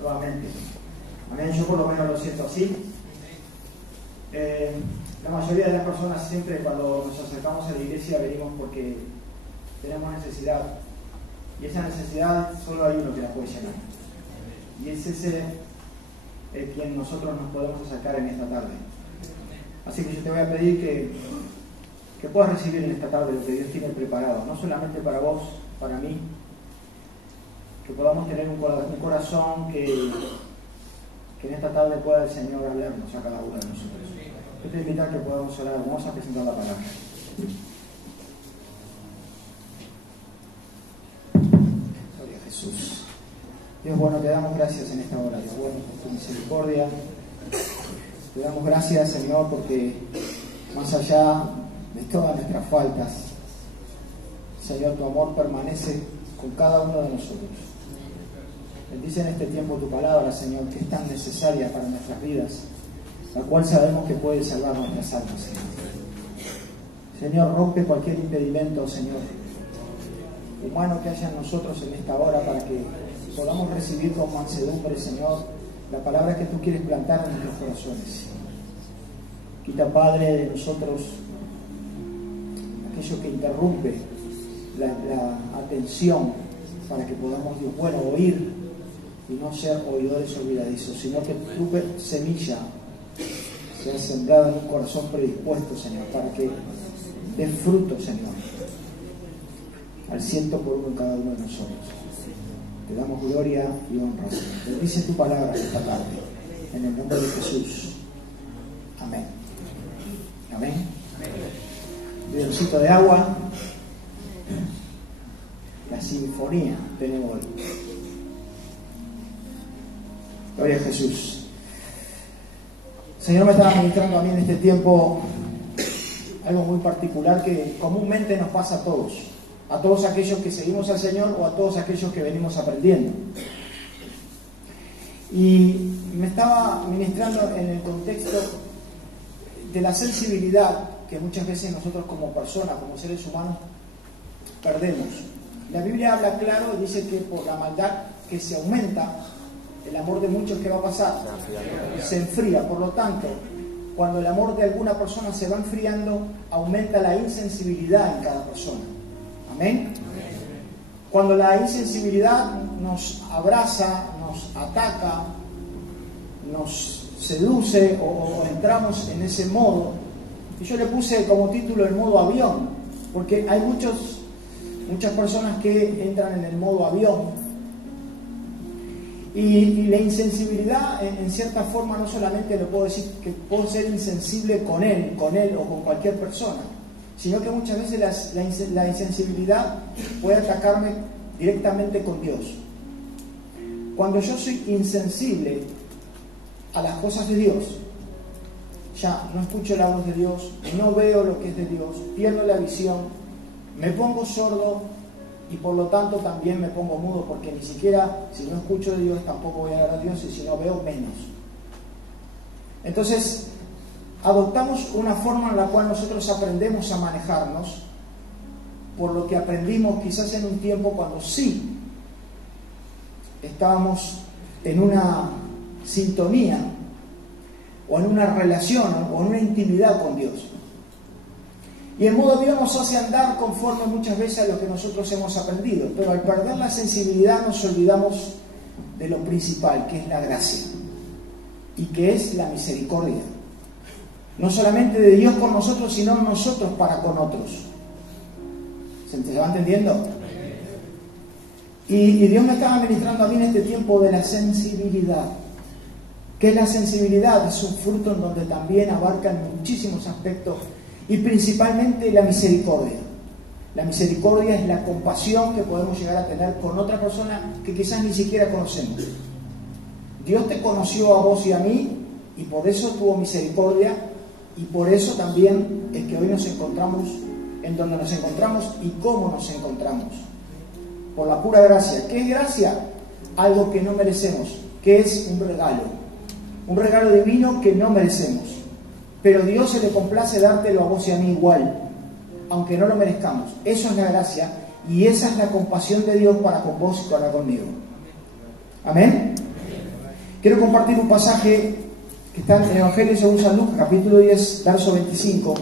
nuevamente. Amén, yo por lo menos lo siento así. La mayoría de las personas siempre cuando nos acercamos a la iglesia venimos porque tenemos necesidad. Y esa necesidad solo hay uno que la puede llenar. Y es ese quien nosotros nos podemos acercar en esta tarde. Así que yo te voy a pedir que puedas recibir en esta tarde lo que Dios tiene preparado, no solamente para vos, para mí, que podamos tener un corazón que en esta tarde pueda el Señor hablarnos a cada uno de nosotros. Yo te invito a que podamos orar, vamos a presentar la palabra. Gloria a Jesús. Dios bueno, te damos gracias en esta hora, Dios bueno, por tu misericordia. Te damos gracias, Señor, porque más allá de todas nuestras faltas, Señor, tu amor permanece con cada uno de nosotros. Bendice en este tiempo tu palabra, Señor, que es tan necesaria para nuestras vidas, la cual sabemos que puede salvar nuestras almas, Señor. Señor, rompe cualquier impedimento, Señor, humano que haya en nosotros en esta hora, para que podamos recibir con mansedumbre, Señor, la palabra que tú quieres plantar en nuestros corazones. Quita, Padre, de nosotros aquello que interrumpe la atención, para que podamos, Dios bueno, oír y no ser oidores olvidadizos, sino que tu semilla sea sembrada en un corazón predispuesto, Señor, para que dé fruto, Señor, al 100% en cada uno de nosotros. Te damos gloria y honra, Señor. Bendice tu palabra esta tarde, en el nombre de Jesús. Amén. Amén. Bidoncito de agua. La sinfonía tenemos hoy. Gloria a Jesús. Señor me estaba ministrando a mí en este tiempo algo muy particular que comúnmente nos pasa a todos aquellos que seguimos al Señor o a todos aquellos que venimos aprendiendo. Y me estaba ministrando en el contexto de la sensibilidad que muchas veces nosotros como personas, como seres humanos, perdemos. La Biblia habla claro y dice que por la maldad que se aumenta, el amor de muchos, ¿qué va a pasar? Se enfría. Por lo tanto, cuando el amor de alguna persona se va enfriando, aumenta la insensibilidad en cada persona. Amén. Cuando la insensibilidad nos abraza, nos ataca, nos seduce o entramos en ese modo, y yo le puse como título el modo avión, porque hay muchas personas que entran en el modo avión. Y la insensibilidad, en cierta forma, no solamente lo puedo decir que puedo ser insensible con él o con cualquier persona, sino que muchas veces la insensibilidad puede atacarme directamente con Dios. Cuando yo soy insensible a las cosas de Dios, ya no escucho la voz de Dios, no veo lo que es de Dios, pierdo la visión, me pongo sordo, y por lo tanto también me pongo mudo, porque ni siquiera si no escucho de Dios tampoco voy a ver a Dios, y si no veo menos. Entonces adoptamos una forma en la cual nosotros aprendemos a manejarnos por lo que aprendimos quizás en un tiempo cuando sí estábamos en una sintonía o en una relación o en una intimidad con Dios. Y el modo avión nos hace andar conforme muchas veces a lo que nosotros hemos aprendido, pero al perder la sensibilidad nos olvidamos de lo principal, que es la gracia y que es la misericordia. No solamente de Dios con nosotros, sino nosotros para con otros. ¿Se va entendiendo? Y Dios me estaba ministrando a mí en este tiempo de la sensibilidad. ¿Qué es la sensibilidad? Es un fruto en donde también abarcan muchísimos aspectos, y principalmente la misericordia. La misericordia es la compasión que podemos llegar a tener con otra persona que quizás ni siquiera conocemos. Dios te conoció a vos y a mí, y por eso tuvo misericordia, y por eso también es que hoy nos encontramos en donde nos encontramos y cómo nos encontramos. Por la pura gracia. ¿Qué es gracia? Algo que no merecemos, que es un regalo divino que no merecemos. Pero Dios se le complace dártelo a vos y a mí igual, aunque no lo merezcamos. Eso es la gracia, y esa es la compasión de Dios para con vos y para conmigo. ¿Amén? Quiero compartir un pasaje que está en el Evangelio según San Lucas, capítulo 10, verso 25.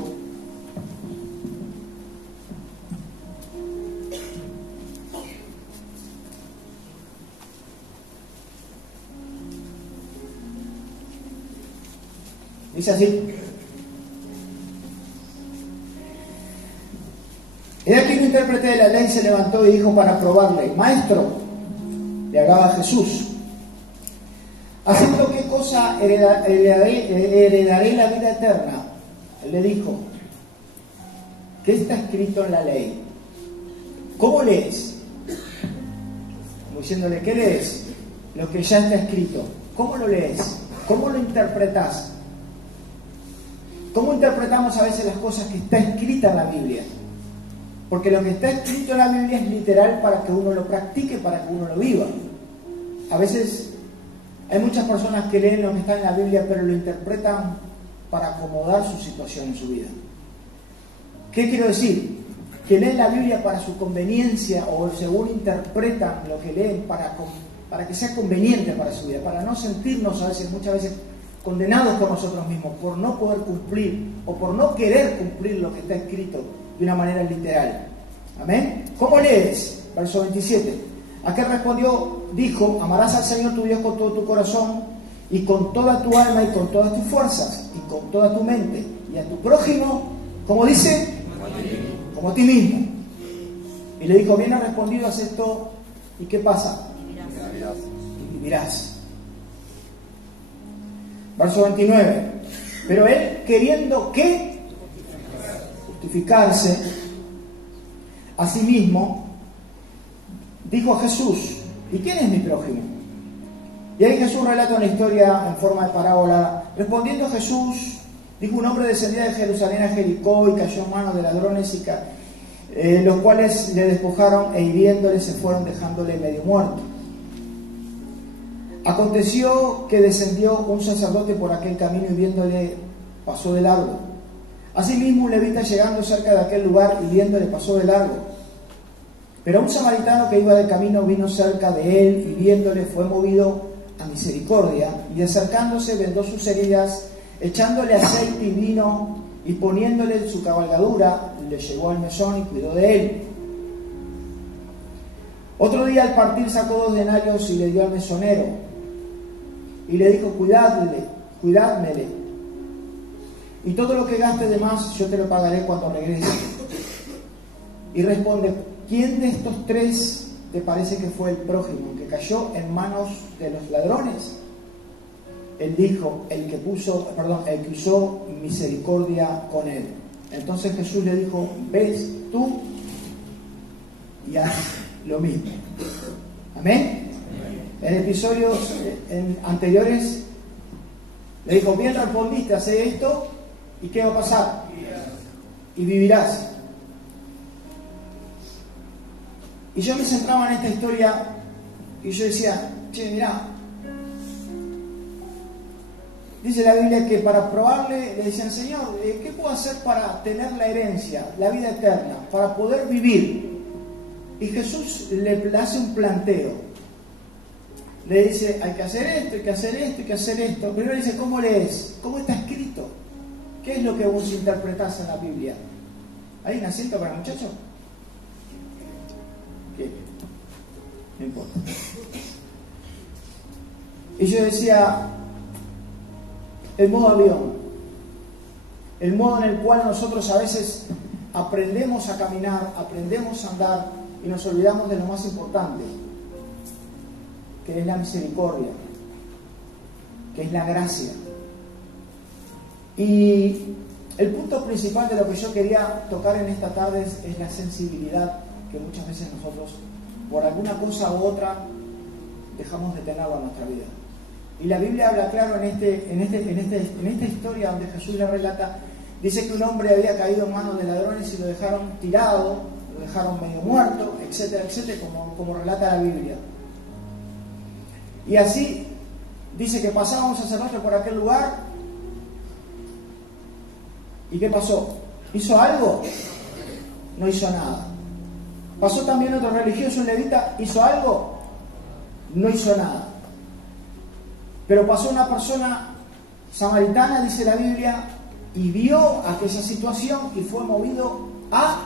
Dice así: He aquí un intérprete de la ley se levantó y dijo para probarle: Maestro, le hablaba a Jesús, ¿haciendo qué cosa heredaré la vida eterna? Él le dijo: ¿qué está escrito en la ley? ¿Cómo lees? Como diciéndole: ¿qué lees? Lo que ya está escrito. ¿Cómo lo lees? ¿Cómo lo interpretas? ¿Cómo interpretamos a veces las cosas que está escrita en la Biblia? Porque lo que está escrito en la Biblia es literal para que uno lo practique, para que uno lo viva. A veces hay muchas personas que leen lo que está en la Biblia, pero lo interpretan para acomodar su situación en su vida. ¿Qué quiero decir? Que leen la Biblia para su conveniencia, o según interpretan lo que leen para que sea conveniente para su vida, para no sentirnos muchas veces condenados por nosotros mismos, por no poder cumplir o por no querer cumplir lo que está escrito de una manera literal. ¿Amén? ¿Cómo lees? Verso 27. ¿A qué respondió? Dijo: amarás al Señor tu Dios con todo tu corazón y con toda tu alma y con todas tus fuerzas y con toda tu mente, y a tu prójimo, ¿cómo dice? Como a ti mismo. Y le dijo: bien has respondido, haz esto, ¿y qué pasa? Y vivirás. Verso 29. Pero él, queriendo ¿qué? Justificarse a sí mismo, dijo a Jesús: ¿y quién es mi prójimo? Y ahí Jesús relata una historia en forma de parábola. Respondiendo Jesús, dijo: un hombre descendía de Jerusalén a Jericó y cayó en manos de ladrones, los cuales le despojaron e hiriéndole se fueron, dejándole medio muerto. Aconteció que descendió un sacerdote por aquel camino y viéndole pasó de largo. Asimismo un levita llegando cerca de aquel lugar y viéndole pasó de largo. Pero un samaritano que iba de camino vino cerca de él y viéndole fue movido a misericordia, y acercándose vendó sus heridas, echándole aceite y vino y poniéndole en su cabalgadura, le llevó al mesón y cuidó de él. Otro día al partir sacó 2 denarios y le dio al mesonero y le dijo: cuidádmele, y todo lo que gaste de más yo te lo pagaré cuando regrese. Y responde: ¿quién de estos 3 te parece que fue el prójimo que cayó en manos de los ladrones? Él dijo: el que usó misericordia con él. Entonces Jesús le dijo: ves tú y haz lo mismo. Amén. En episodios anteriores le dijo: bien respondiste, hace esto, ¿y qué va a pasar? Y vivirás. Y yo me centraba en esta historia y yo decía: che, mirá, dice la Biblia que para probarle le decían: Señor, ¿qué puedo hacer para tener la herencia, la vida eterna, para poder vivir? Y Jesús le hace un planteo. Le dice: hay que hacer esto, hay que hacer esto, hay que hacer esto. Primero le dice: ¿cómo lees? ¿Cómo está escrito? ¿Qué es lo que vos interpretás en la Biblia? ¿Hay un asiento para el muchacho? ¿Qué? No importa. Y yo decía: el modo avión, el modo en el cual nosotros a veces aprendemos a caminar, aprendemos a andar y nos olvidamos de lo más importante, que es la misericordia, que es la gracia. Y el punto principal de lo que yo quería tocar en esta tarde es la sensibilidad que muchas veces nosotros, por alguna cosa u otra, dejamos de tenerla en nuestra vida. Y la Biblia habla claro en esta historia donde Jesús le relata, dice que un hombre había caído en manos de ladrones y lo dejaron tirado, lo dejaron medio muerto, etcétera, etcétera, como relata la Biblia. Y así dice que pasaba un sacerdote por aquel lugar. ¿Y qué pasó? ¿Hizo algo? No hizo nada. Pasó también otro religioso, un levita, ¿hizo algo? No hizo nada. Pero pasó una persona samaritana, dice la Biblia, y vio aquella situación y fue movido a...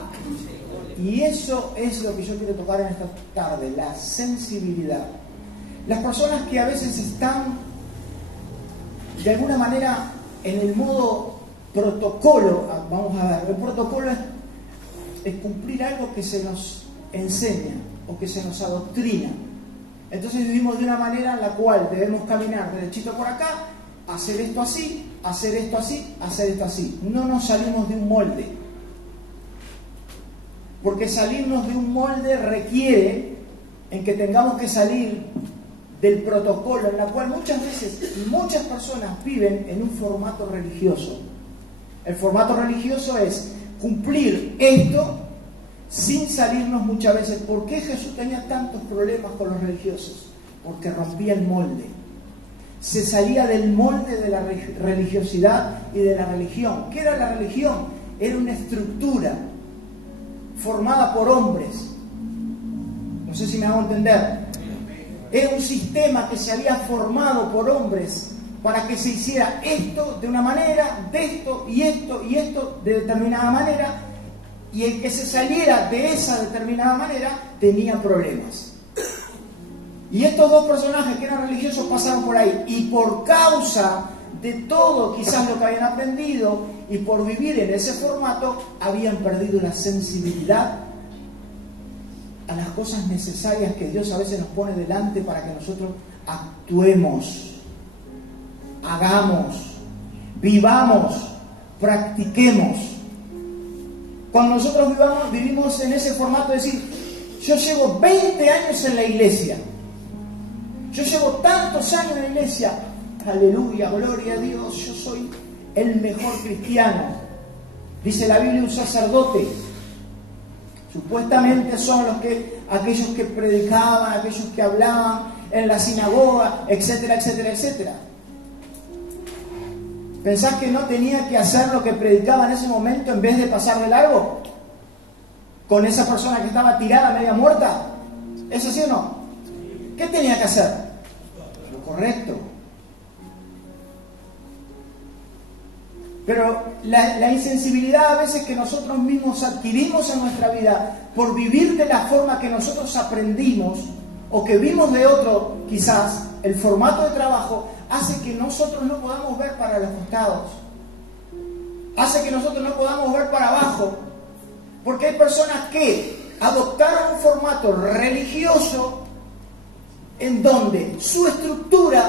Y eso es lo que yo quiero tocar en esta tarde, la sensibilidad. Las personas que a veces están de alguna manera en el modo protocolo, vamos a ver, el protocolo es cumplir algo que se nos enseña o que se nos adoctrina. Entonces vivimos de una manera en la cual debemos caminar derechito por acá, hacer esto así, hacer esto así, hacer esto así. No nos salimos de un molde. Porque salirnos de un molde requiere en que tengamos que salir del protocolo, en la cual muchas veces muchas personas viven en un formato religioso. El formato religioso es cumplir esto sin salirnos muchas veces. ¿Por qué Jesús tenía tantos problemas con los religiosos? Porque rompía el molde. Se salía del molde de la religiosidad y de la religión. ¿Qué era la religión? Era una estructura formada por hombres. No sé si me hago entender. Era un sistema que se había formado por hombres para que se hiciera esto de una manera, de esto y esto y esto de determinada manera, y el que se saliera de esa determinada manera tenía problemas. Y estos dos personajes que eran religiosos pasaron por ahí, y por causa de todo quizás lo que habían aprendido y por vivir en ese formato habían perdido la sensibilidad a las cosas necesarias que Dios a veces nos pone delante para que nosotros actuemos, hagamos, vivamos, practiquemos. Cuando nosotros vivimos en ese formato de decir, yo llevo 20 años en la iglesia, yo llevo tantos años en la iglesia, aleluya, gloria a Dios, yo soy el mejor cristiano. Dice la Biblia, un sacerdote supuestamente son aquellos que predicaban, aquellos que hablaban en la sinagoga, etcétera, etcétera, etcétera. ¿Pensás que no tenía que hacer lo que predicaba en ese momento en vez de pasar de largo con esa persona que estaba tirada, media muerta? ¿Eso sí o no? ¿Qué tenía que hacer? Lo correcto. Pero la insensibilidad a veces que nosotros mismos adquirimos en nuestra vida por vivir de la forma que nosotros aprendimos o que vimos de otro, quizás, el formato de trabajo, hace que nosotros no podamos ver para los costados. Hace que nosotros no podamos ver para abajo. Porque hay personas que adoptaron un formato religioso en donde su estructura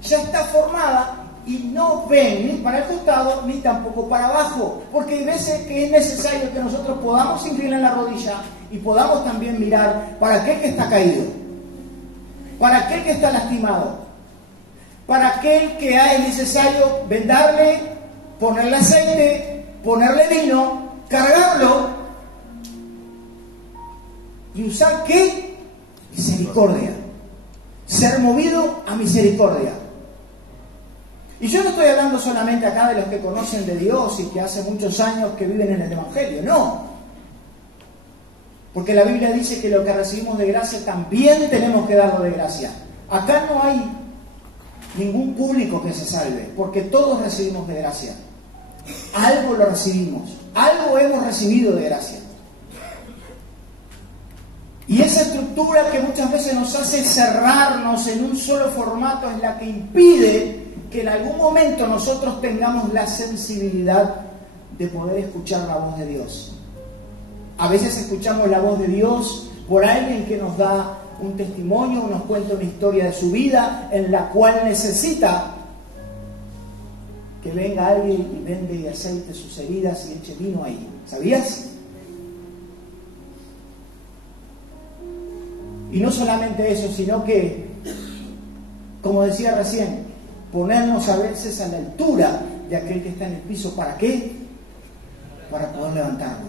ya está formada y no ven ni para el costado ni tampoco para abajo, porque hay veces que es necesario que nosotros podamos inclinar la rodilla y podamos también mirar para aquel que está caído, para aquel que está lastimado, para aquel que es necesario vendarle, ponerle aceite, ponerle vino, cargarlo y usar ¿qué? Misericordia, ser movido a misericordia. Y yo no estoy hablando solamente acá de los que conocen de Dios y que hace muchos años que viven en el Evangelio, no. Porque la Biblia dice que lo que recibimos de gracia también tenemos que darlo de gracia. Acá no hay ningún público que se salve, porque todos recibimos de gracia. Algo lo recibimos, algo hemos recibido de gracia. Y esa estructura que muchas veces nos hace cerrarnos en un solo formato es la que impide que en algún momento nosotros tengamos la sensibilidad de poder escuchar la voz de Dios. A veces escuchamos la voz de Dios por alguien que nos da un testimonio, nos cuenta una historia de su vida en la cual necesita que venga alguien y vende y aceite sus heridas y eche vino ahí. ¿Sabías? Y no solamente eso, sino que, como decía recién, ponernos a veces a la altura de aquel que está en el piso. ¿Para qué? Para poder levantarlo.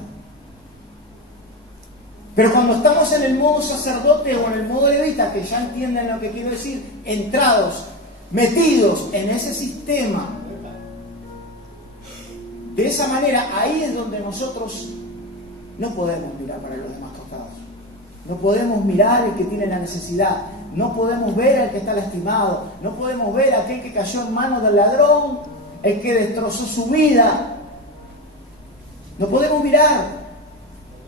Pero cuando estamos en el modo sacerdote o en el modo levita, que ya entienden lo que quiero decir, entrados, metidos en ese sistema, de esa manera, ahí es donde nosotros no podemos mirar para los demás costados. No podemos mirar el que tiene la necesidad. no podemos ver al que está lastimado, no podemos ver a aquel que cayó en manos del ladrón, el que destrozó su vida. No podemos mirar,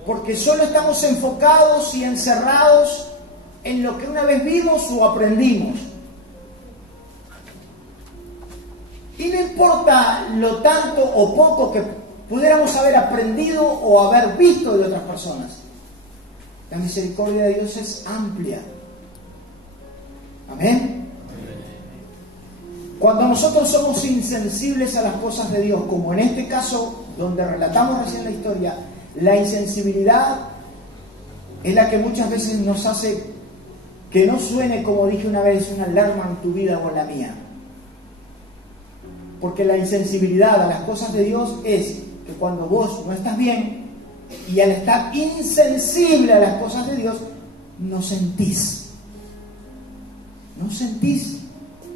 porque solo estamos enfocados y encerrados en lo que una vez vimos o aprendimos. Y no importa lo tanto o poco que pudiéramos haber aprendido o haber visto de otras personas. La misericordia de Dios es amplia. Amén. Cuando nosotros somos insensibles a las cosas de Dios, como en este caso donde relatamos recién la historia, la insensibilidad es la que muchas veces nos hace que no suene, como dije una vez, una alarma en tu vida o en la mía. Porque la insensibilidad a las cosas de Dios es que cuando vos no estás bien y al estar insensible a las cosas de Dios, no sentís. No sentís.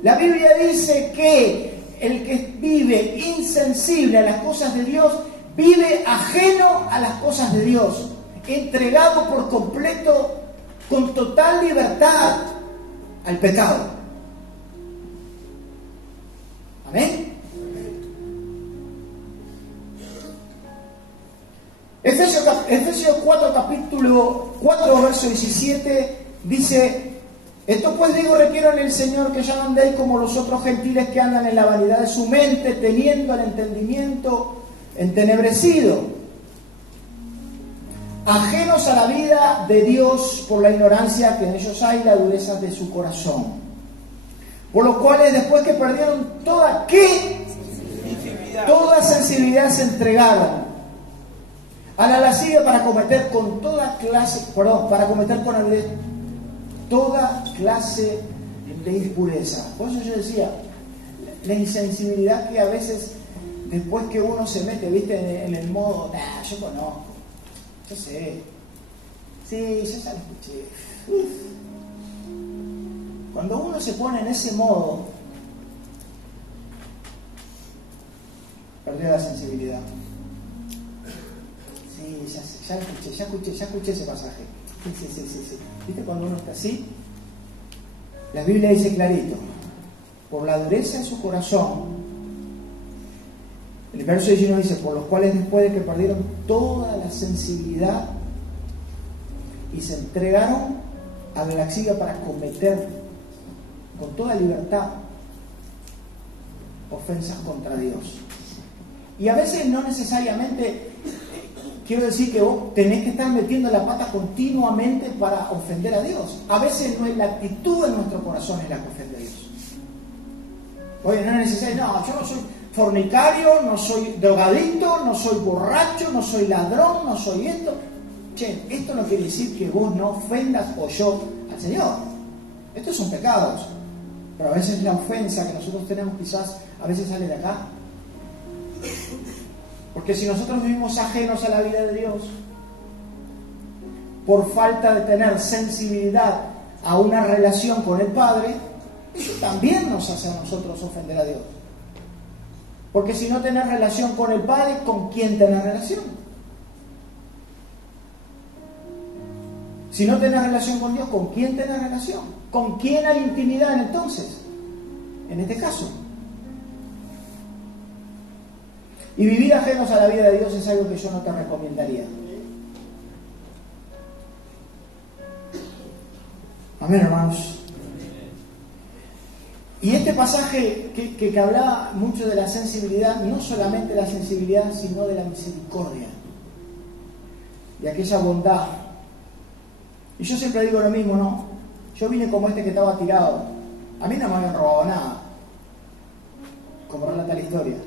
La Biblia dice que el que vive insensible a las cosas de Dios, vive ajeno a las cosas de Dios, entregado por completo, con total libertad al pecado. Amén. Efesios 4, capítulo 4, verso 17, dice: esto pues digo, requiero en el Señor, que ya no andéis como los otros gentiles que andan en la vanidad de su mente, teniendo el entendimiento entenebrecido, ajenos a la vida de Dios por la ignorancia que en ellos hay, la dureza de su corazón. Por los cuales, después que perdieron toda sensibilidad, se entregaron a la lascivia para cometer con toda clase, para cometer con avidez toda clase de impureza. Por eso yo decía, la insensibilidad que a veces, después que uno se mete, viste, en el modo, yo conozco, yo sé, sí, yo ya lo escuché. Uf. Cuando uno se pone en ese modo, perdió la sensibilidad. Sí, ya escuché ese pasaje. Sí. ¿Viste cuando uno está así? La Biblia dice clarito: por la dureza de su corazón. El verso 19 dice: por los cuales, después de que perdieron toda la sensibilidad y se entregaron a la lascivia para cometer con toda libertad ofensas contra Dios. Y a veces no necesariamente quiero decir que vos tenés que estar metiendo la pata continuamente para ofender a Dios. A veces no es la actitud de nuestro corazón es la que ofende a Dios. Oye, no es necesario, no, yo no soy fornicario, no soy drogadicto, no soy borracho, no soy ladrón, no soy esto. Che, esto no quiere decir que vos no ofendas o yo al Señor. Estos son pecados. Pero a veces la ofensa que nosotros tenemos quizás a veces sale de acá. Porque si nosotros vivimos ajenos a la vida de Dios, por falta de tener sensibilidad a una relación con el Padre, eso también nos hace a nosotros ofender a Dios. Porque si no tenés relación con el Padre, ¿con quién tenés relación? Si no tenés relación con Dios, ¿con quién tenés relación? ¿Con quién hay intimidad entonces? En este caso. Y vivir ajenos a la vida de Dios es algo que yo no te recomendaría. Amén, hermanos. Y este pasaje que hablaba mucho de la sensibilidad, no solamente la sensibilidad, sino de la misericordia, de aquella bondad. Y yo siempre digo lo mismo, ¿no? Yo vine como este que estaba tirado. A mí no me habían robado nada, como relata la historia.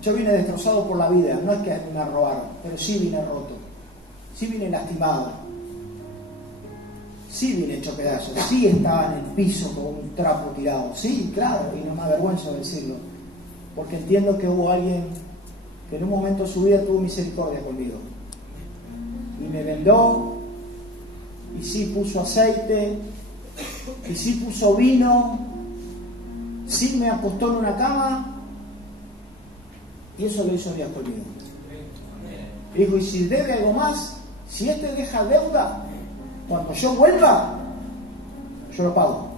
Yo vine destrozado por la vida, no es que me robaron, pero sí vine roto, sí vine lastimado, sí vine hecho pedazos, sí estaba en el piso con un trapo tirado, sí, claro, y no me avergüenzo de decirlo, porque entiendo que hubo alguien que en un momento de su vida tuvo misericordia conmigo, y me vendó, y sí puso aceite, y sí puso vino, sí me acostó en una cama. Y eso lo hizo Dios conmigo. Dijo, y si debe algo más, si este deja deuda, cuando yo vuelva, yo lo pago.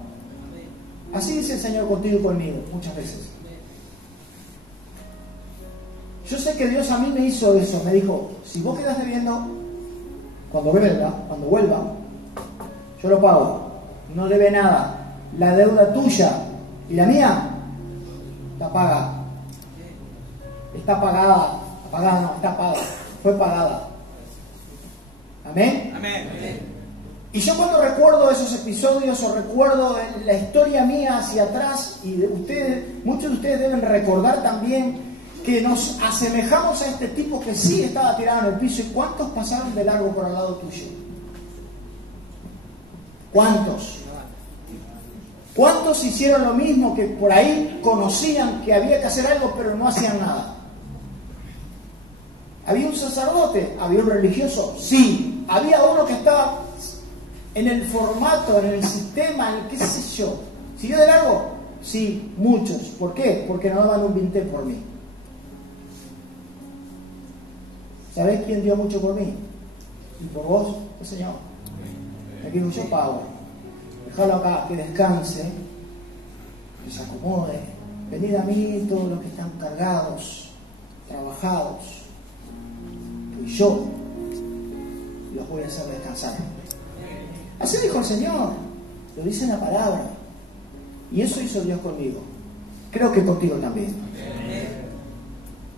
Así dice el Señor contigo y conmigo, muchas veces. Yo sé que Dios a mí me hizo eso, me dijo, si vos quedás debiendo, cuando vuelva, yo lo pago. No debe nada. La deuda tuya y la mía está paga. Está pagada. Pagada no, está paga. Fue pagada. ¿Amén? Amén. Y yo cuando recuerdo esos episodios o recuerdo la historia mía hacia atrás, y muchos de ustedes deben recordar también que nos asemejamos a este tipo que sí estaba tirado en el piso. ¿Y cuántos pasaron de largo por al lado tuyo? ¿Cuántos? ¿Cuántos hicieron lo mismo, que por ahí conocían que había que hacer algo pero no hacían nada? ¿Había un sacerdote? ¿Había un religioso? Sí. ¿Había uno que estaba en el formato, en el sistema, en el qué sé yo? ¿Siguió de largo? Sí, muchos. ¿Por qué? Porque no daban un vintén por mí. ¿Sabés quién dio mucho por mí? Y por vos, el Señor. Aquí no yo pago. Dejalo acá, que descanse, que se acomode. Venid a mí todos los que están cargados, trabajados, y yo los voy a hacer descansar. Así dijo el Señor, lo dice en la palabra. Y eso hizo Dios conmigo. Creo que contigo también.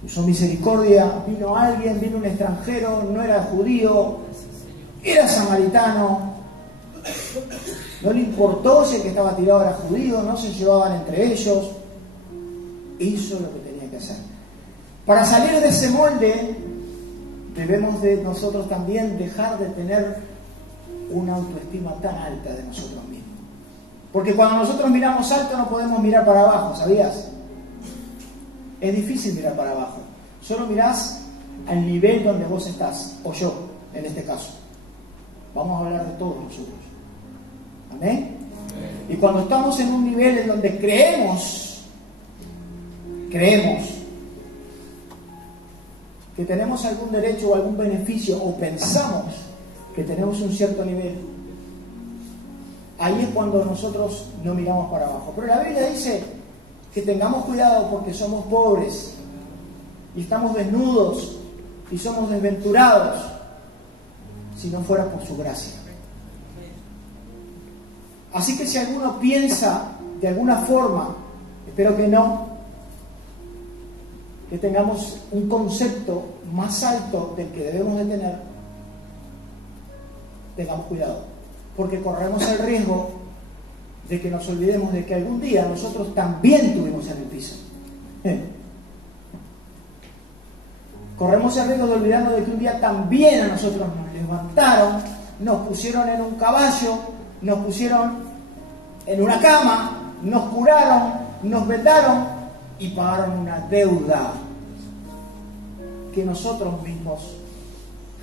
Usó misericordia, vino un extranjero, no era judío, era samaritano. No le importó si el que estaba tirado era judío, no se llevaban entre ellos. Hizo lo que tenía que hacer. Para salir de ese molde, debemos de nosotros también dejar de tener una autoestima tan alta de nosotros mismos. Porque cuando nosotros miramos alto no podemos mirar para abajo, ¿sabías? Es difícil mirar para abajo. Solo mirás al nivel donde vos estás, o yo, en este caso. Vamos a hablar de todos nosotros. ¿Amén? Y cuando estamos en un nivel en donde creemos que tenemos algún derecho o algún beneficio, o pensamos que tenemos un cierto nivel, ahí es cuando nosotros no miramos para abajo. Pero la Biblia dice que tengamos cuidado porque somos pobres y estamos desnudos y somos desventurados si no fuera por su gracia. Así que si alguno piensa de alguna forma, espero que no, que tengamos un concepto más alto del que debemos de tener, tengamos cuidado, porque corremos el riesgo de que nos olvidemos de que algún día nosotros también tuvimos en el piso. Corremos el riesgo de olvidarnos de que un día también a nosotros nos levantaron, nos pusieron en un caballo, nos pusieron en una cama, nos curaron, nos vendaron y pagaron una deuda que nosotros mismos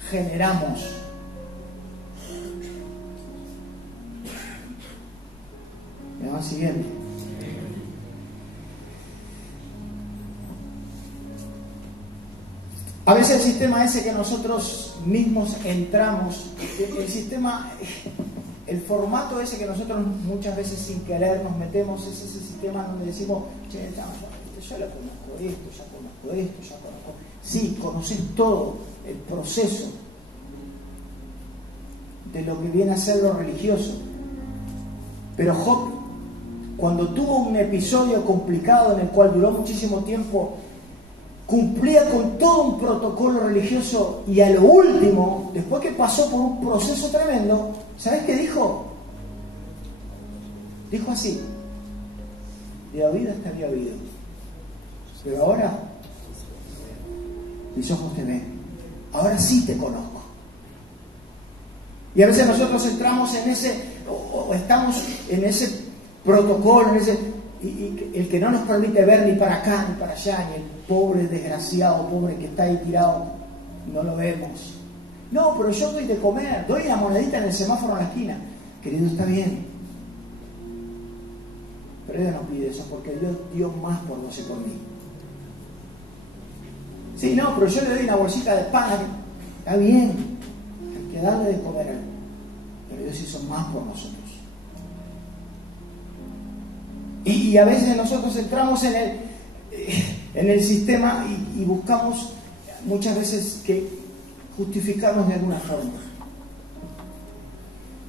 generamos. ¿Me van siguiendo? A veces el sistema ese que nosotros mismos entramos, el sistema, el formato ese que nosotros muchas veces sin querer nos metemos, es ese sistema donde decimos, che, yo ya conozco esto, ya conozco esto, ya conozco. Sí, conoces todo el proceso de lo que viene a ser lo religioso. Pero Job, cuando tuvo un episodio complicado en el cual duró muchísimo tiempo, cumplía con todo un protocolo religioso y a lo último, después que pasó por un proceso tremendo, ¿sabes qué dijo? Dijo así: de oído te había oído, pero ahora mis ojos te ven, ahora sí te conozco. Y a veces nosotros entramos en ese, o estamos en ese protocolo, en ese, y el que no nos permite ver ni para acá ni para allá, ni el pobre desgraciado, pobre que está ahí tirado, no lo vemos. No, pero yo doy de comer, doy la monedita en el semáforo en la esquina. Querido, está bien, pero Dios no pide eso, porque Dios dio más por vos y por mí. Sí, no, pero yo le doy una bolsita de pan. Está bien, hay que darle de comer a él. Pero Dios hizo más por nosotros. Y a veces nosotros entramos en el sistema y buscamos muchas veces que justificarnos de alguna forma.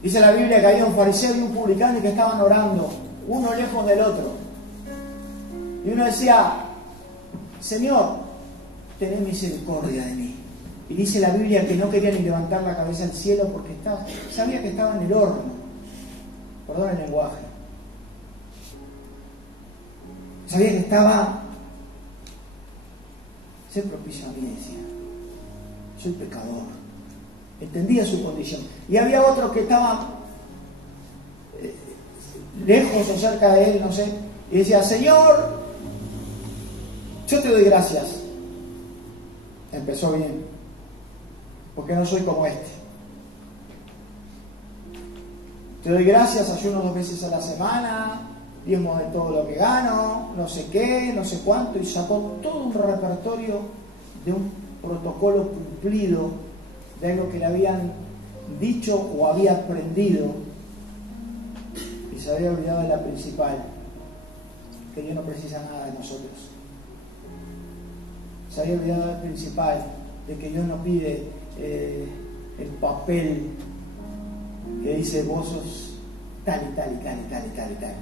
Dice la Biblia que había un fariseo y un publicano y que estaban orando, uno lejos del otro. Y uno decía, Señor, tened misericordia de mí. Y dice la Biblia que no quería ni levantar la cabeza al cielo porque sabía que estaba en el horno. Perdón el lenguaje. Sabía que estaba... Sé propicio a mí, decía. Soy pecador. Entendía su condición. Y había otro que estaba lejos o cerca de él, no sé, y decía, Señor, yo te doy gracias. Empezó bien, porque no soy como este. Te doy gracias, ayuno 2 veces a la semana, diezmo de todo lo que gano, no sé qué, no sé cuánto, y sacó todo un repertorio de un protocolo cumplido, de algo que le habían dicho o había aprendido, y se había olvidado de la principal, que Dios no precisa nada de nosotros. Se había olvidado del principal, de que Dios no pide el papel que dice vos sos tal y tal y tal y tal y tal y tal.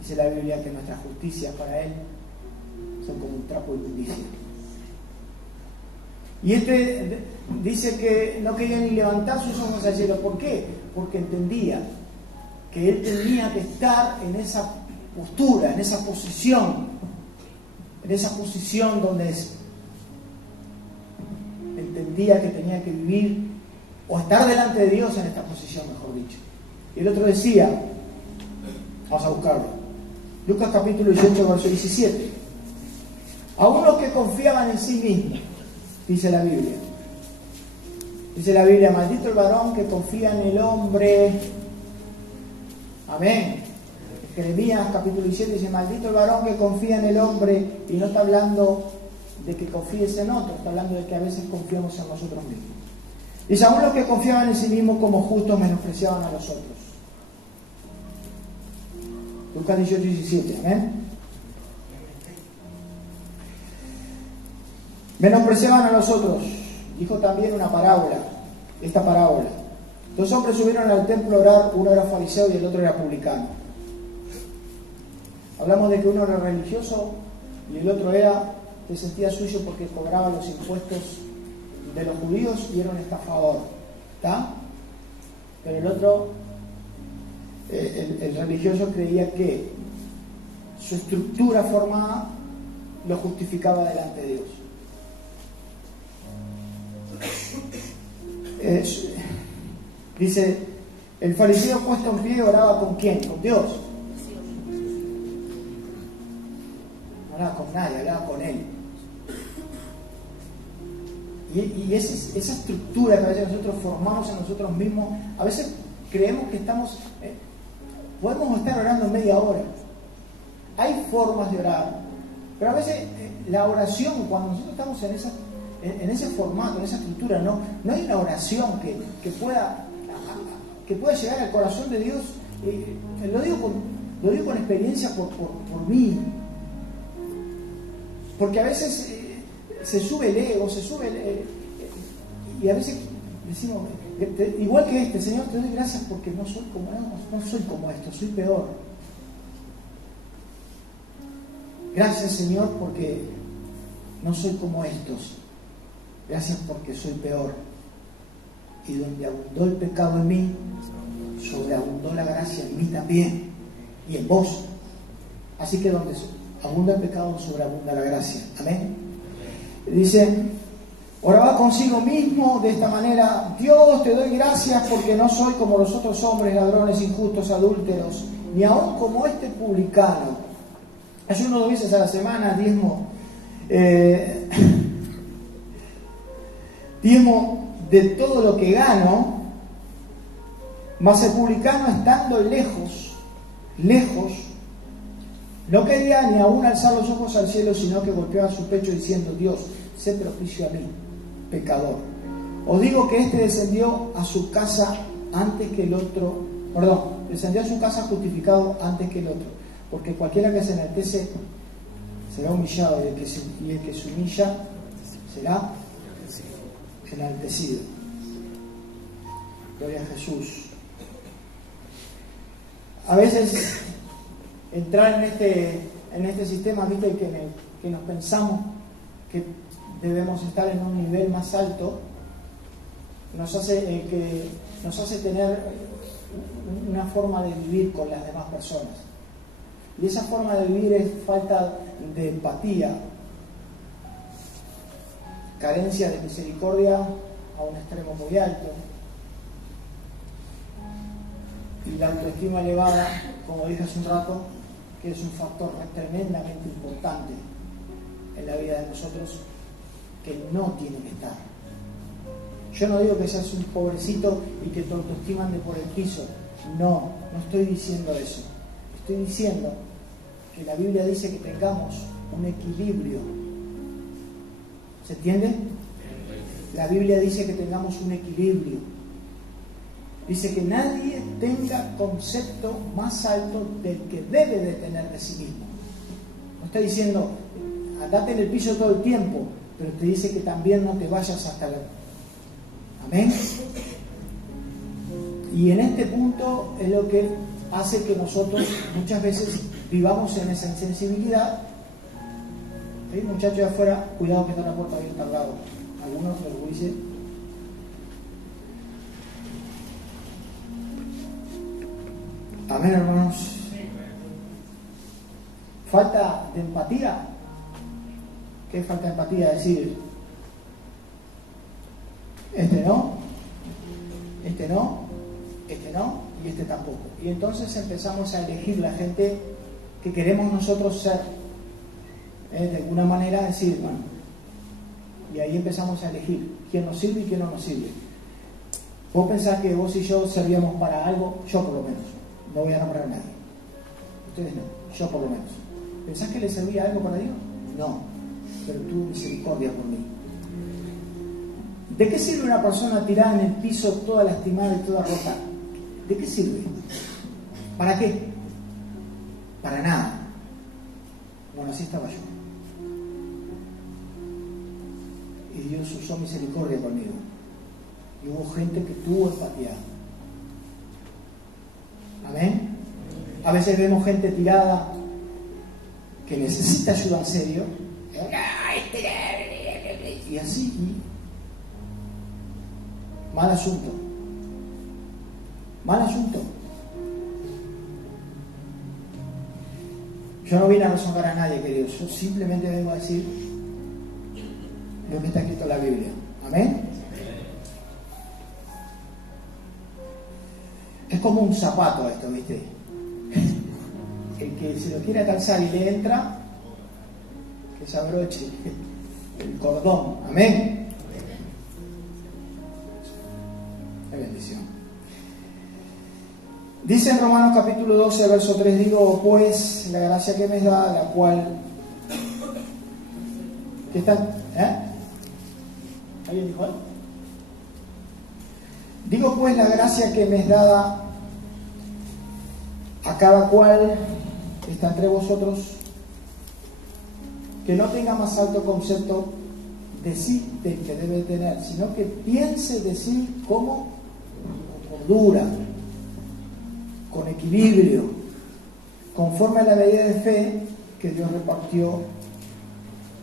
Dice la Biblia que nuestras justicias para Él son como un trapo de inmundicia. Y este dice que no quería ni levantar sus ojos al cielo. ¿Por qué? Porque entendía que él tenía que estar en esa postura, en esa posición donde entendía que tenía que vivir o estar delante de Dios en esta posición, mejor dicho. Y el otro decía, vamos a buscarlo, Lucas capítulo 18, verso 17, a unos que confiaban en sí mismos, dice la Biblia. Dice la Biblia, maldito el varón que confía en el hombre. Amén. Jeremías capítulo 17 dice, maldito el varón que confía en el hombre, y no está hablando de que confíes en otro, está hablando de que a veces confiamos en nosotros mismos. Dice, aún los que confiaban en sí mismos como justos menospreciaban a los otros. Lucas 18, 17, amén. Menospreciaban a los otros. Dijo también una parábola, esta parábola. 2 hombres subieron al templo a orar, uno era fariseo y el otro era publicano. Hablamos de que uno era religioso y el otro se sentía suyo porque cobraba los impuestos de los judíos y era un estafador. ¿Está? Pero el otro, el religioso, creía que su estructura formada lo justificaba delante de Dios. Dice, el fariseo puesto en pie oraba ¿con quién? Con Dios. No hablaba con nadie, hablaba con Él. Y esa estructura que a veces nosotros formamos en nosotros mismos, a veces creemos que estamos, podemos estar orando media hora. Hay formas de orar, pero a veces la oración, cuando nosotros estamos en ese formato, en esa estructura, no hay una oración que pueda llegar al corazón de Dios. Lo digo con experiencia por mí, porque a veces se sube el ego, y a veces decimos, igual que Señor, te doy gracias porque no soy como esto, soy peor. Gracias, Señor, porque no soy como estos. Gracias porque soy peor. Y donde abundó el pecado en mí, sobreabundó la gracia en mí también, y en vos. Así que donde abunda el pecado, sobreabunda la gracia. Amén. Dice, oraba consigo mismo de esta manera: Dios, te doy gracias porque no soy como los otros hombres, ladrones, injustos, adúlteros, ni aún como este publicano. Ayuno 2 veces a la semana, diezmo de todo lo que gano. Mas el publicano, estando lejos, no quería ni aún alzar los ojos al cielo, sino que golpeaba su pecho diciendo: Dios, sé propicio a mí, pecador. Os digo que este descendió a su casa antes que el otro, descendió a su casa justificado antes que el otro, porque cualquiera que se enaltece será humillado, y el que se humilla será enaltecido. Gloria a Jesús. A veces entrar en este sistema, ¿viste? Que nos pensamos que debemos estar en un nivel más alto, nos hace tener una forma de vivir con las demás personas. Y esa forma de vivir es falta de empatía, carencia de misericordia a un extremo muy alto, y la autoestima elevada, como dije hace un rato, que es un factor tremendamente importante en la vida de nosotros, que no tiene que estar. Yo no digo que seas un pobrecito y que tu autoestima ande por el piso. No estoy diciendo eso. Estoy diciendo que la Biblia dice que tengamos un equilibrio. ¿Se entiende? La Biblia dice que tengamos un equilibrio. Dice que nadie tenga concepto más alto del que debe de tener de sí mismo. No está diciendo, andate en el piso todo el tiempo, pero te dice que también no te vayas hasta la... Amén. Y en este punto es lo que hace que nosotros muchas veces vivamos en esa insensibilidad. ¿Sí? Muchachos de afuera, cuidado que está la puerta abierta al lado. Algunos lo dicen. Amén, hermanos. Falta de empatía. ¿Qué es falta de empatía? Decir, este no, este no, este no y este tampoco. Y entonces empezamos a elegir la gente que queremos nosotros ser. De alguna manera decir, bueno, y ahí empezamos a elegir quién nos sirve y quién no nos sirve. Vos pensás que vos y yo servíamos para algo, yo por lo menos. No voy a nombrar a nadie. Ustedes no, yo por lo menos. ¿Pensás que le servía algo para Dios? No, pero tuvo misericordia por mí. ¿De qué sirve una persona tirada en el piso, toda lastimada y toda rota? ¿De qué sirve? ¿Para qué? Para nada. Bueno, así estaba yo. Y Dios usó misericordia conmigo. Y hubo gente que tuvo empatía. Amén. A veces vemos gente tirada que necesita ayuda en serio. Y así. Mal asunto. Mal asunto. Yo no vine a rezongar a nadie, queridos. Yo simplemente vengo a decir lo que está escrito en la Biblia. Amén. Es como un zapato esto, ¿viste? El que se lo quiera calzar y le entra, que se abroche el cordón. Amén. Qué bendición. Dice en Romanos capítulo 12, verso 3, digo, pues, la gracia que me da, la cual... ¿Qué está? ¿Alguien dijo algo? Digo pues la gracia que me es dada a cada cual está entre vosotros, que no tenga más alto concepto de sí del que debe tener, sino que piense de sí como con cordura, con equilibrio, conforme a la medida de fe que Dios repartió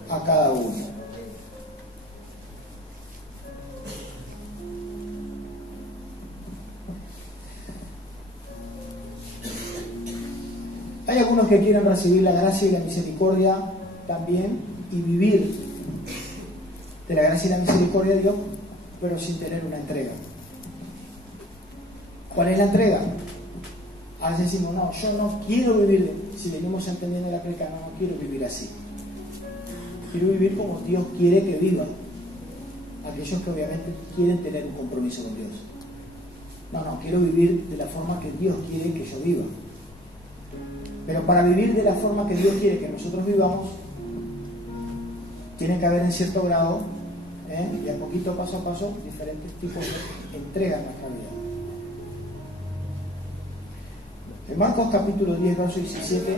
a cada uno. Hay algunos que quieren recibir la gracia y la misericordia también y vivir de la gracia y la misericordia de Dios, pero sin tener una entrega. ¿Cuál es la entrega? A veces decimos, no, yo no quiero vivir, si venimos entendiendo la prédica, no quiero vivir así. Quiero vivir como Dios quiere que vivan. Aquellos que obviamente quieren tener un compromiso con Dios. No, quiero vivir de la forma que Dios quiere que yo viva. Pero para vivir de la forma que Dios quiere que nosotros vivamos, tiene que haber en cierto grado y a poquito, paso a paso, diferentes tipos de entrega en nuestra vida. En Marcos capítulo 10, verso 17,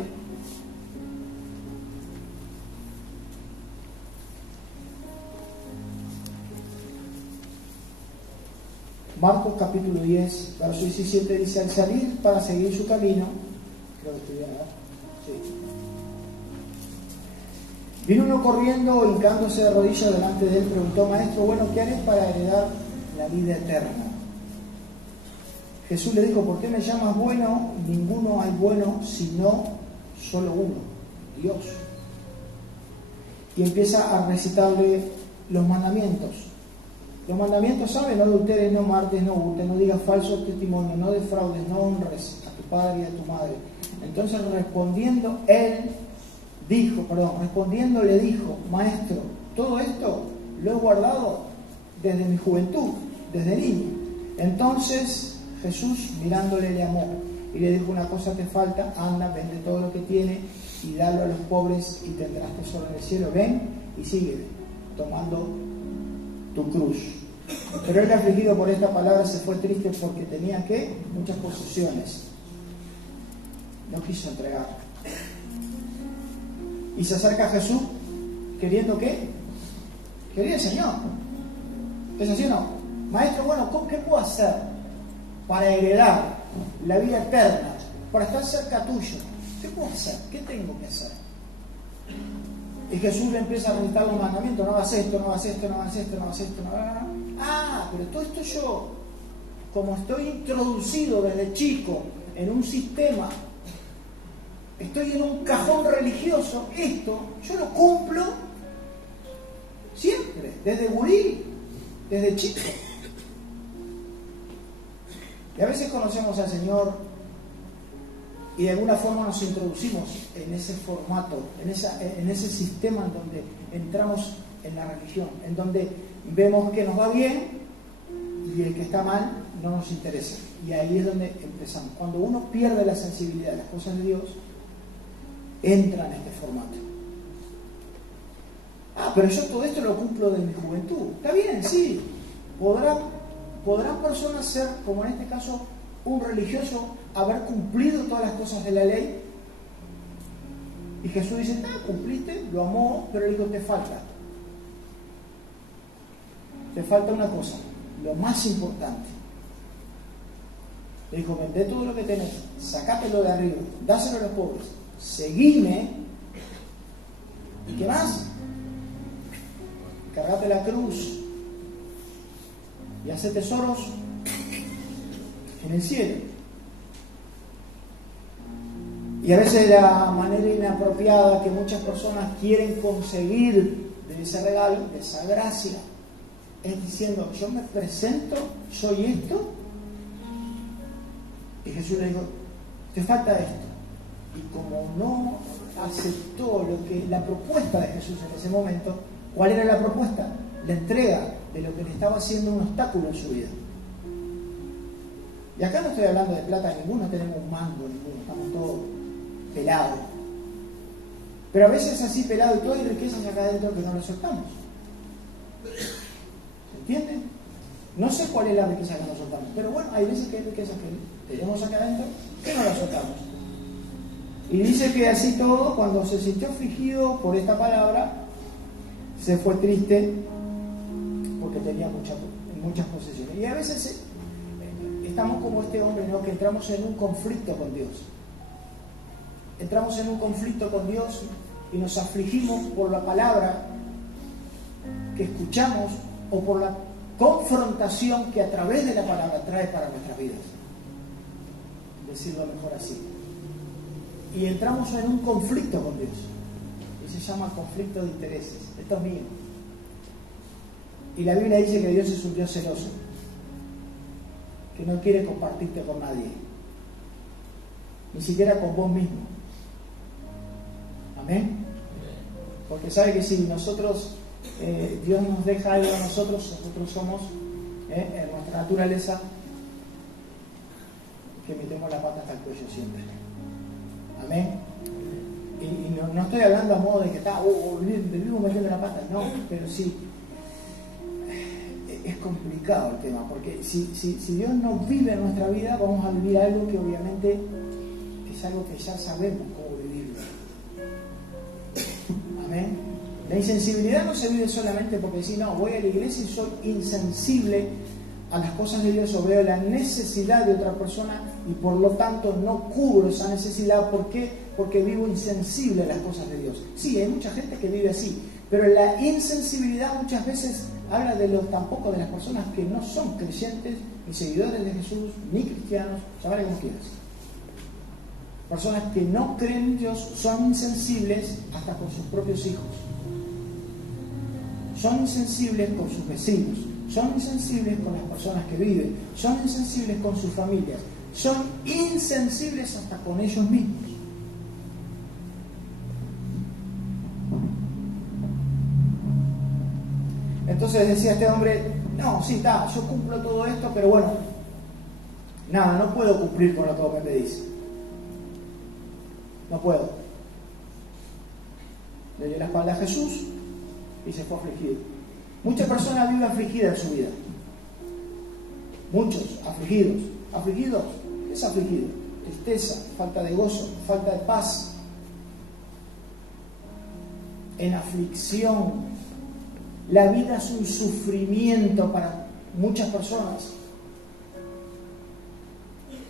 Marcos capítulo 10, verso 17 dice: al salir para seguir su camino, creo que estoy bien, ¿verdad? Sí. Vino uno corriendo, hincándose de rodillas delante de él, preguntó: Maestro, bueno, ¿qué haré para heredar la vida eterna? Jesús le dijo: ¿por qué me llamas bueno? Ninguno hay bueno sino solo uno, Dios. Y empieza a recitarle los mandamientos. Los mandamientos, ¿saben? No adulteres, no mates, no hurtes, no digas falso testimonio, no defraudes, no honres a tu padre y a tu madre. Entonces respondiendo le dijo: Maestro, todo esto lo he guardado desde mi juventud, desde niño. Entonces Jesús, mirándole, le amó y le dijo: una cosa te falta, anda, vende todo lo que tiene y dalo a los pobres y tendrás tesoro en el cielo. Ven y sígueme, tomando tu cruz. Pero él, afligido por esta palabra, se fue triste porque tenía muchas posesiones. No quiso entregar. Y se acerca a Jesús queriendo ¿qué? Quería el Señor. ¿Es así o no? Maestro, bueno, ¿qué puedo hacer para heredar la vida eterna, para estar cerca tuyo? ¿Qué puedo hacer? ¿Qué tengo que hacer? Y Jesús le empieza a recitar los mandamientos: no hagas esto, no hagas esto, no hagas esto, no hagas esto, no hagas esto. Ah, pero todo esto yo, como estoy introducido desde chico en un sistema, estoy en un cajón religioso, esto yo lo cumplo siempre, desde gurí, desde chico. Y a veces conocemos al Señor y de alguna forma nos introducimos en ese formato, en ese sistema en donde entramos en la religión, en donde vemos que nos va bien y el que está mal no nos interesa. Y ahí es donde empezamos. Cuando uno pierde la sensibilidad de las cosas de Dios, entra en este formato. Ah, pero yo todo esto lo cumplo de mi juventud. Está bien, sí. ¿Podrán personas ser, como en este caso, un religioso, haber cumplido todas las cosas de la ley? Y Jesús dice: cumpliste, lo amó, pero le dijo: te falta una cosa, lo más importante. Le dijo: vende todo lo que tenés, sacátelo de arriba, dáselo a los pobres, seguime. ¿Y qué más? Cargate la cruz y hace tesoros en el cielo. Y a veces la manera inapropiada que muchas personas quieren conseguir de ese regalo, de esa gracia, es diciendo: yo me presento, soy esto. Y Jesús le dijo: te falta esto. Y como no aceptó la propuesta de Jesús en ese momento, ¿cuál era la propuesta? La entrega de lo que le estaba haciendo un obstáculo en su vida. Y acá no estoy hablando de plata, ninguno tenemos un mango, ninguno, estamos todos pelados. Pero a veces así pelado y todo, hay riquezas acá adentro que no lo soltamos. ¿Se entiende? No sé cuál es la riqueza que no soltamos, pero bueno, hay veces que hay riquezas que tenemos acá adentro que no las soltamos. Y dice que así todo, cuando se sintió afligido por esta palabra, se fue triste porque tenía muchas posesiones. Y a veces estamos como este hombre, ¿no? Que entramos en un conflicto con Dios. Entramos en un conflicto con Dios y nos afligimos por la palabra que escuchamos o por la confrontación que a través de la palabra trae para nuestras vidas. Decirlo mejor así. Y entramos en un conflicto con Dios. Y se llama conflicto de intereses. Esto es mío. Y la Biblia dice que Dios es un Dios celoso, que no quiere compartirte con nadie, ni siquiera con vos mismo. Amén. Porque sabe que si nosotros, Dios nos deja algo a nosotros somos, en nuestra naturaleza, que metemos la pata hasta el cuello siempre. Amén. Y no estoy hablando a modo de que vivimos metiendo la pata, no, pero sí. es complicado el tema, porque si Dios no vive en nuestra vida, vamos a vivir algo que obviamente es algo que ya sabemos cómo vivirlo. Amén. La insensibilidad no se vive solamente porque si no, voy a la iglesia y soy insensible a las cosas de Dios o veo la necesidad de otra persona y por lo tanto no cubro esa necesidad. ¿Por qué? Porque vivo insensible a las cosas de Dios. Sí, hay mucha gente que vive así, pero la insensibilidad muchas veces habla tampoco de las personas que no son creyentes, ni seguidores de Jesús, ni cristianos, llámale como quieras. Personas que no creen en Dios son insensibles hasta con sus propios hijos. Son insensibles con sus vecinos, son insensibles con las personas que viven, son insensibles con sus familias, son insensibles hasta con ellos mismos. Entonces decía este hombre, no, sí, está, yo cumplo todo esto, pero bueno, nada, no puedo cumplir con lo que me pedís. No puedo. Le dio la espalda a Jesús y se fue afligido. Muchas personas viven afligidas en su vida. Muchos afligidos. ¿Afligidos? ¿Qué es afligido? Tristeza, falta de gozo, falta de paz. En aflicción. La vida es un sufrimiento para muchas personas.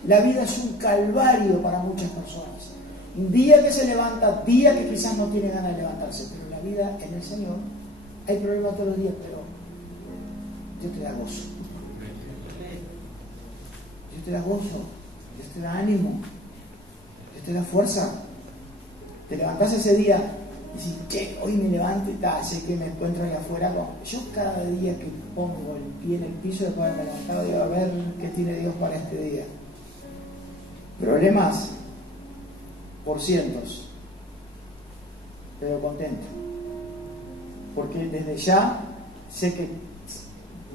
La vida es un calvario para muchas personas. Un día que se levanta, día que quizás no tiene ganas de levantarse, pero la vida en el Señor, hay problemas todos los días, pero Dios te da gozo. Dios te da gozo, Dios te da ánimo, Dios te da fuerza. Te levantás ese día y dices, che, hoy me levanto y sé que me encuentro ahí afuera. Bueno, yo cada día que pongo el pie en el piso después de haberme levantado, digo, a ver qué tiene Dios para este día. Problemas por cientos, pero contento, porque desde ya sé que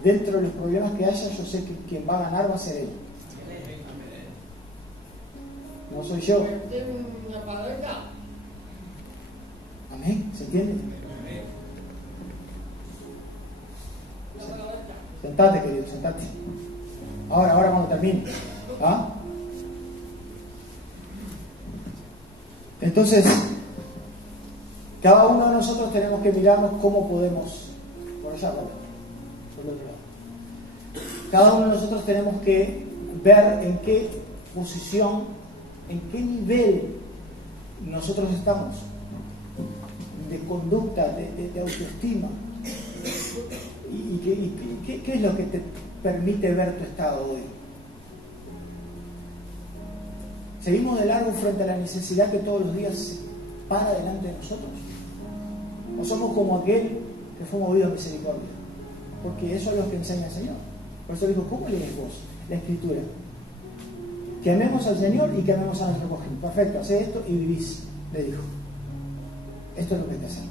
dentro de los problemas que haya, yo sé que quien va a ganar va a ser Él, no soy yo. Amén, ¿se entiende? Sentate, querido, sentate. Ahora cuando termine. ¿Ah? Entonces, cada uno de nosotros tenemos que mirarnos cómo podemos, por allá, por el otro lado. Cada uno de nosotros tenemos que ver en qué posición, en qué nivel nosotros estamos de conducta, de autoestima. ¿Y qué es lo que te permite ver tu estado hoy? ¿Seguimos de largo frente a la necesidad que todos los días se para delante de nosotros? ¿O somos como aquel que fue movido a misericordia? Porque eso es lo que enseña el Señor. Por eso dijo, ¿cómo lees vos la Escritura? Que amemos al Señor y que amemos a nuestro prójimo. Perfecto, hacé esto y vivís, le dijo. Esto es lo que hay que hacer.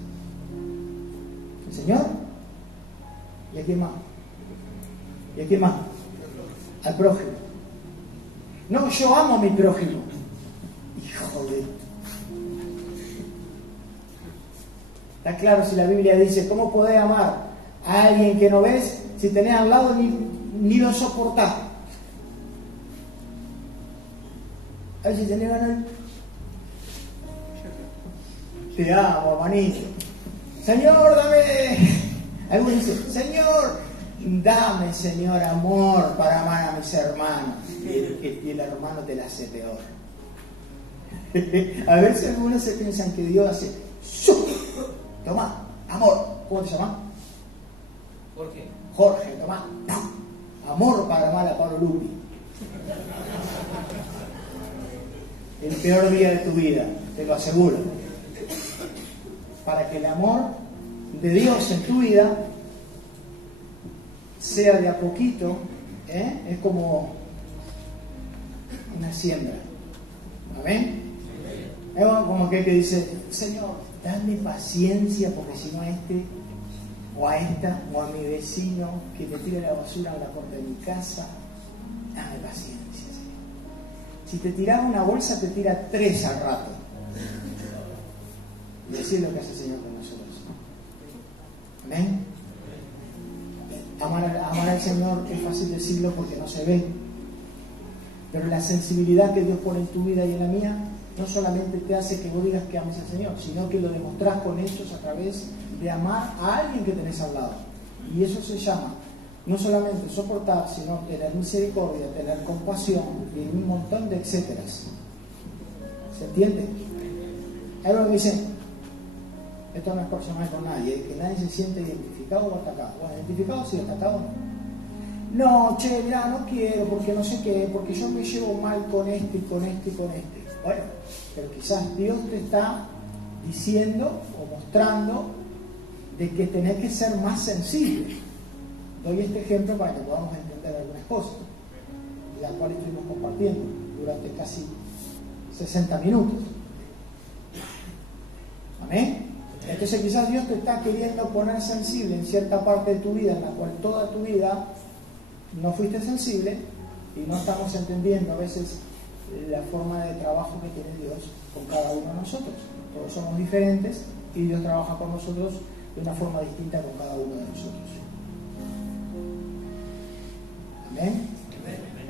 El Señor, ¿y a quién más? ¿Y a quién más? Al prójimo. No, yo amo a mi prójimo. Hijo de... Está claro si la Biblia dice, ¿cómo podés amar a alguien que no ves si tenés al lado ni lo soportás? A ver si tenés ganas. Te amo, hermanito. Señor, dame. Alguien dice, Señor, dame, Señor, amor para amar a mis hermanos. Y el hermano te la hace peor. A veces algunos se piensan que Dios hace toma, amor. ¿Cómo te llamas? Jorge, toma. Amor para amar a Pablo Lupi. El peor día de tu vida, te lo aseguro. Para que el amor de Dios en tu vida sea de a poquito, es como una siembra. ¿Amén? Es como aquel que dice, Señor, dame paciencia porque si no a este o a esta o a mi vecino que me tira la basura a la puerta de mi casa, dame paciencia, Señor. Si te tiraba una bolsa, te tira 3 al rato. Y así es lo que hace el Señor con nosotros. ¿Amén? Amar al Señor es fácil decirlo porque no se ve. Pero la sensibilidad que Dios pone en tu vida y en la mía no solamente te hace que vos digas que ames al Señor, sino que lo demostrás con hechos a través de amar a alguien que tenés al lado. Y eso se llama no solamente soportar, sino tener misericordia, tener compasión y un montón de etcéteras. ¿Se entiende? Hay algo que dice, esto no es personal con nadie, que nadie se siente identificado o atacado. Bueno, identificado sí, atacado no. No, che, mirá, no quiero, porque no sé qué, porque yo me llevo mal con este y con este y con este. Bueno, pero quizás Dios te está diciendo o mostrando de que tenés que ser más sensible. Doy este ejemplo para que podamos entender algunas cosas, las cuales estuvimos compartiendo durante casi 60 minutos. Amén. Entonces quizás Dios te está queriendo poner sensible en cierta parte de tu vida en la cual toda tu vida no fuiste sensible y no estamos entendiendo a veces la forma de trabajo que tiene Dios con cada uno de nosotros. Todos somos diferentes y Dios trabaja con nosotros de una forma distinta con cada uno de nosotros. ¿Amén?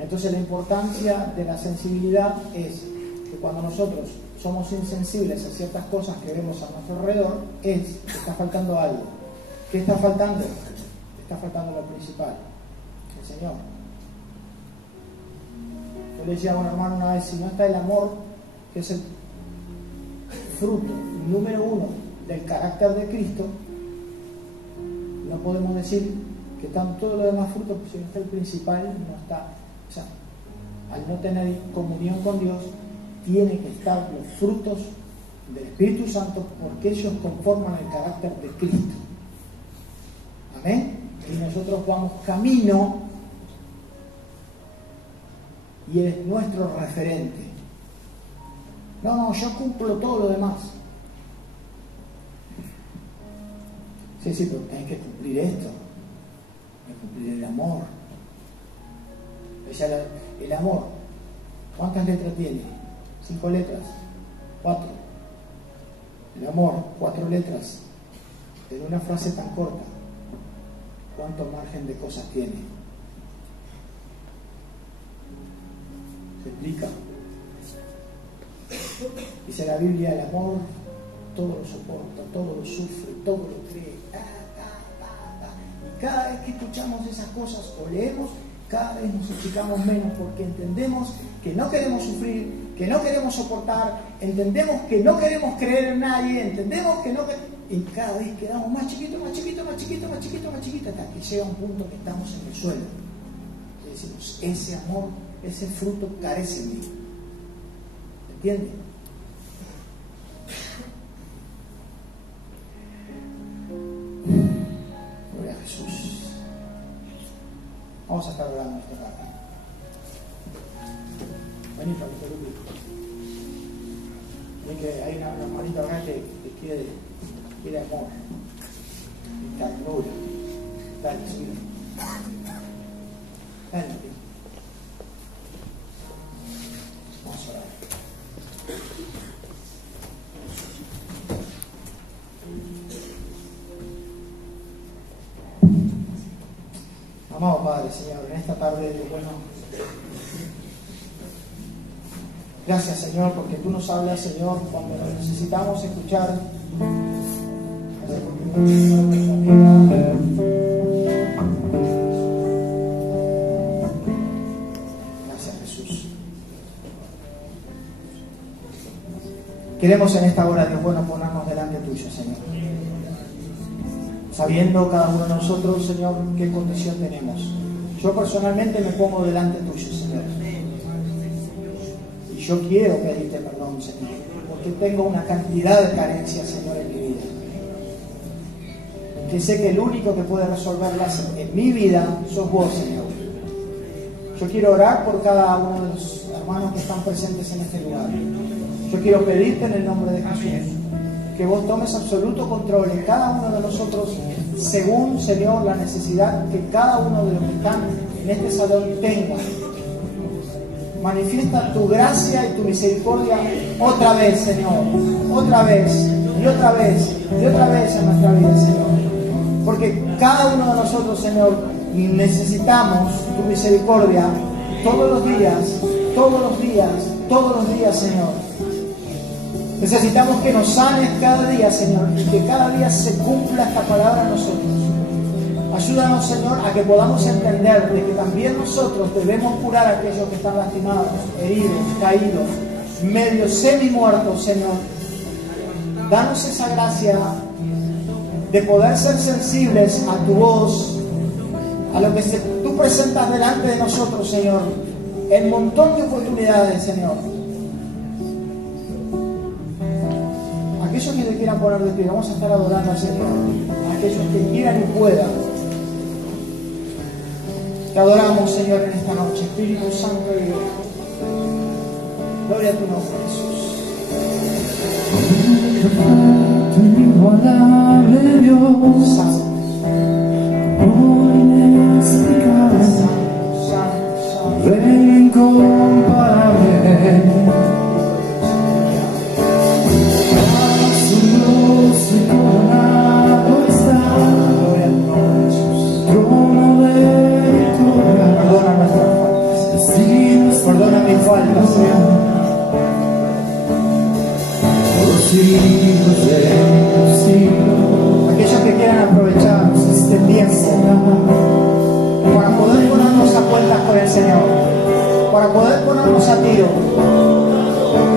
Entonces la importancia de la sensibilidad es que cuando nosotros somos insensibles a ciertas cosas que vemos a nuestro alrededor, que está faltando algo. ¿Qué está faltando? Está faltando lo principal. El Señor. Yo le decía a un hermano una vez, si no está el amor, que es el fruto número 1 del carácter de Cristo, no podemos decir que están todos los demás frutos, porque si no está el principal, no está. O sea, al no tener comunión con Dios, tiene que estar los frutos del Espíritu Santo, porque ellos conforman el carácter de Cristo. Amén. Y nosotros vamos camino y Él es nuestro referente. No, yo cumplo todo lo demás. Sí, pero tenés que cumplir esto. Hay que cumplir el amor. El amor, ¿cuántas letras tiene? 5 letras, 4. El amor, 4 letras. En una frase tan corta, ¿cuánto margen de cosas tiene? ¿Se explica? Dice la Biblia, el amor todo lo soporta, todo lo sufre, todo lo cree. Y cada vez que escuchamos esas cosas o leemos, cada vez nos explicamos menos, porque entendemos que no queremos sufrir, que no queremos soportar, entendemos que no queremos creer en nadie, entendemos que no queremos... Y cada vez quedamos más chiquitos, más chiquitos, más chiquitos, más chiquitos, más chiquitos, hasta que llega un punto que estamos en el suelo. Y decimos, ese amor, ese fruto carece en mí. ¿Entiendes? Gloria a Jesús. Vamos a estar hablando esta tarde. Vení, Fabito Lupi. Ven que hay una hermanita acá que quiere amor, ternura. Dale, subir. Dale, tío. Vamos a orar. Amado Padre, Señor, en esta tarde, bueno, gracias, Señor, porque tú nos hablas, Señor, cuando nos necesitamos escuchar. Gracias, Jesús. Queremos en esta hora, Dios bueno, ponernos delante tuyo, Señor. Sabiendo cada uno de nosotros, Señor, qué condición tenemos. Yo personalmente me pongo delante tuyo, Señor. Y yo quiero pedirte perdón, Señor, porque tengo una cantidad de carencias, Señor, en mi vida. Que sé que el único que puede resolverlas en mi vida sos vos, Señor. Yo quiero orar por cada uno de los hermanos que están presentes en este lugar. Yo quiero pedirte en el nombre de Jesús que vos tomes absoluto control en cada uno de nosotros, según, Señor, la necesidad que cada uno de los que están en este salón tenga. Manifiesta tu gracia y tu misericordia otra vez, Señor, otra vez, y otra vez, y otra vez en nuestra vida, Señor. Porque cada uno de nosotros, Señor, Y necesitamos tu misericordia todos los días, todos los días, todos los días, Señor. Necesitamos que nos sanes cada día, Señor, y que cada día se cumpla esta palabra en nosotros. Ayúdanos, Señor, a que podamos entender de que también nosotros debemos curar a aquellos que están lastimados, heridos, caídos, medio semi-muertos, Señor. Danos esa gracia de poder ser sensibles a tu voz, a lo que tú presentas delante de nosotros, Señor, en un montón de oportunidades, Señor. Aquellos que te quieran poner de pie, vamos a estar adorando al Señor. Aquellos que quieran y puedan. Te adoramos, Señor, en esta noche, Espíritu Santo y Dios. Gloria a tu nombre, Jesús. Tu inigualable Dios, Santo, oh inexplicable, santo, Rey incomparable. Asombroso y coronado está, gloria a tu nombre, Jesús. trono de victoria. Perdona nuestras faltas. Destinos Perdona mis faltas, Señor. por los siglos de los siglos. Aquellos que quieran aprovechar este tiempo para poder ponernos a cuentas con el Señor, para poder ponernos a tiro,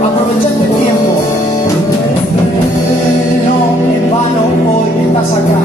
aprovecha este tiempo. No en vano hoy estás acá.